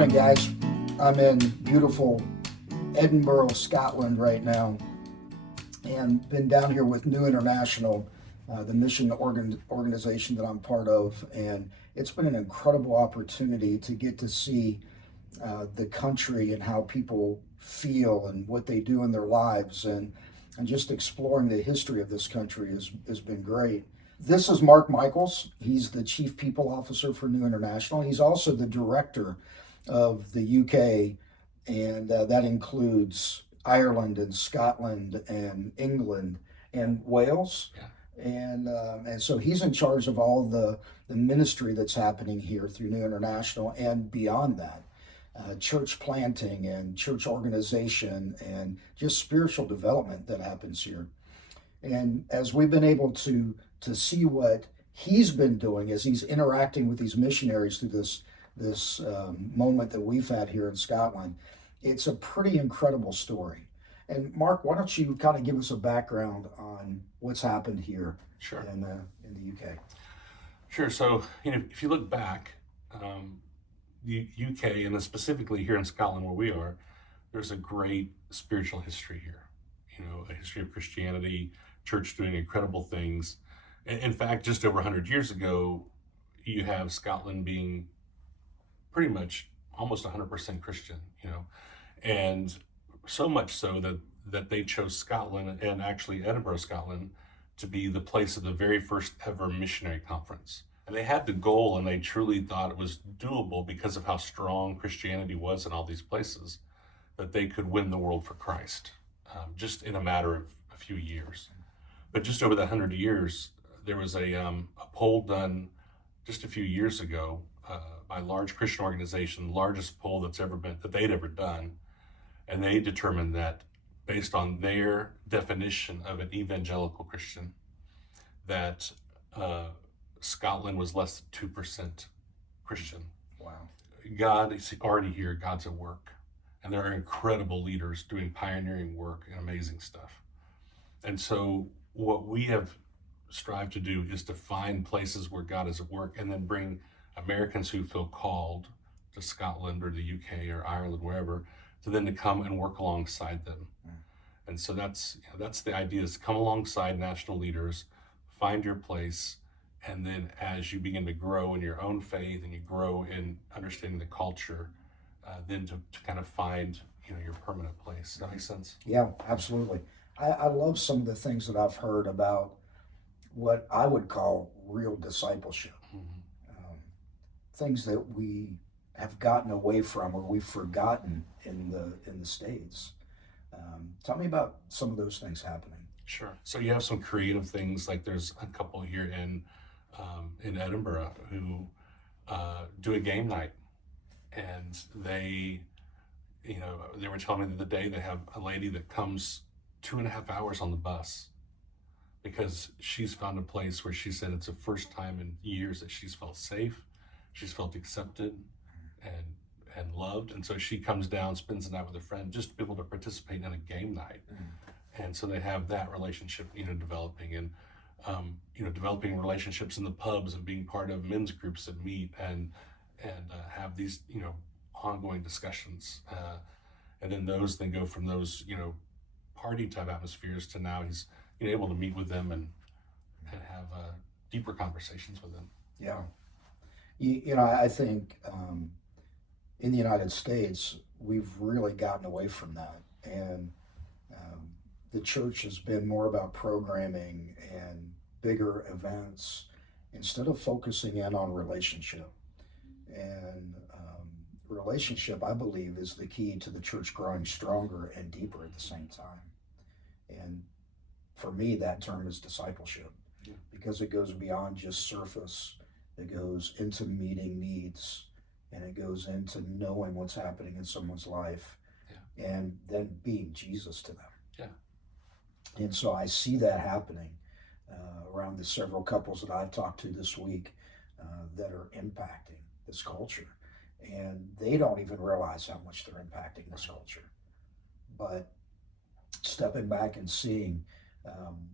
morning, guys. I'm in beautiful Edinburgh, Scotland right now, and been down here with New International, the mission organization that I'm part of, and it's been an incredible opportunity to get to see the country and how people feel and what they do in their lives, and just exploring the history of this country has been great. This is Mark Michaels. He's the Chief People Officer for New International. He's also the Director of the UK, and that includes Ireland and Scotland and England and Wales. Yeah. And so he's in charge of all the ministry that's happening here through New International and beyond that. Church planting and church organization and just spiritual development that happens here. And as we've been able to see what he's been doing as he's interacting with these missionaries through this moment that we've had here in Scotland, it's a pretty incredible story. And Mark, why don't you kind of give us a background on what's happened here? Sure. in the UK? Sure. So, if you look back, the UK, and then specifically here in Scotland where we are, there's a great spiritual history here. A history of Christianity, church doing incredible things. In fact, just over 100 years ago, you have Scotland being pretty much almost 100% Christian, and so much so that they chose Scotland, and actually Edinburgh, Scotland, to be the place of the very first ever missionary conference. And they had the goal, and they truly thought it was doable because of how strong Christianity was in all these places, that they could win the world for Christ, just in a matter of a few years. But just over the 100 years, there was a poll done just a few years ago by a large Christian organization, the largest poll that they'd ever done, and they determined that based on their definition of an evangelical Christian, that Scotland was less than 2% Christian. Wow. God is already here. God's at work. And there are incredible leaders doing pioneering work and amazing stuff. And so what we have strived to do is to find places where God is at work and then bring Americans who feel called to Scotland or the UK or Ireland, wherever, to come and work alongside them. And so that's the idea, is to come alongside national leaders, find your place, and then as you begin to grow in your own faith and you grow in understanding the culture, then to kind of find your permanent place. Does that make sense? Yeah, absolutely. I love some of the things that I've heard about what I would call real discipleship. Mm-hmm. Things that we have gotten away from or we've forgotten in the States. Tell me about some of those things happening. Sure. So you have some creative things, like there's a couple here in Edinburgh who do a game night, and they were telling me the other day they have a lady that comes 2.5 hours on the bus because she's found a place where she said it's the first time in years that she's felt safe, she's felt accepted and loved, and so she comes down, spends the night with a friend, just to be able to participate in a game night. And so they have that relationship developing, and developing relationships in the pubs and being part of men's groups that meet and have these ongoing discussions, and then those go from those party type atmospheres to now he's able to meet with them and have deeper conversations with them. Yeah, I think in the United States we've really gotten away from that, and the church has been more about programming and bigger events instead of focusing in on relationship. And relationship, I believe, is the key to the church growing stronger and deeper at the same time. And for me, that term is discipleship, because it goes beyond just surface. It goes into meeting needs, and it goes into knowing what's happening in someone's life, and then being Jesus to them. And so I see that happening around the several couples that I've talked to this week that are impacting this culture. And they don't even realize how much they're impacting this culture. But stepping back and seeing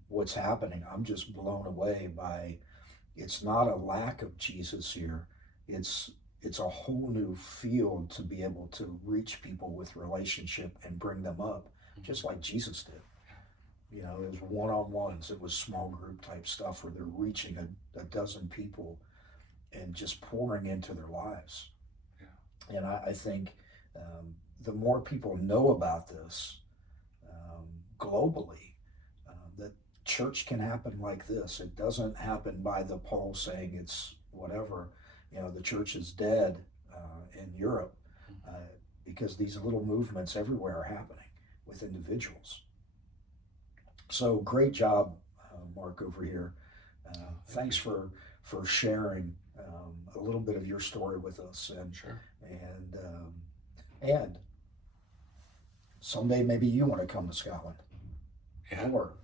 what's happening, I'm just blown away by, it's not a lack of Jesus here. It's it's a whole new field to be able to reach people with relationship and bring them up, just like Jesus did. You know, it was one-on-ones, it was small group type stuff where they're reaching a dozen people and just pouring into their lives. Yeah. And I think the more people know about this globally, that church can happen like this. It doesn't happen by the Paul saying it's whatever, you know, the church is dead in Europe, because these little movements everywhere are happening with individuals. So great job, Mark, over here. Thanks for sharing a little bit of your story with us, Sure. And someday maybe you want to come to Scotland Yeah. or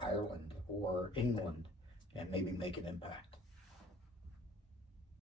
Ireland or England and maybe make an impact.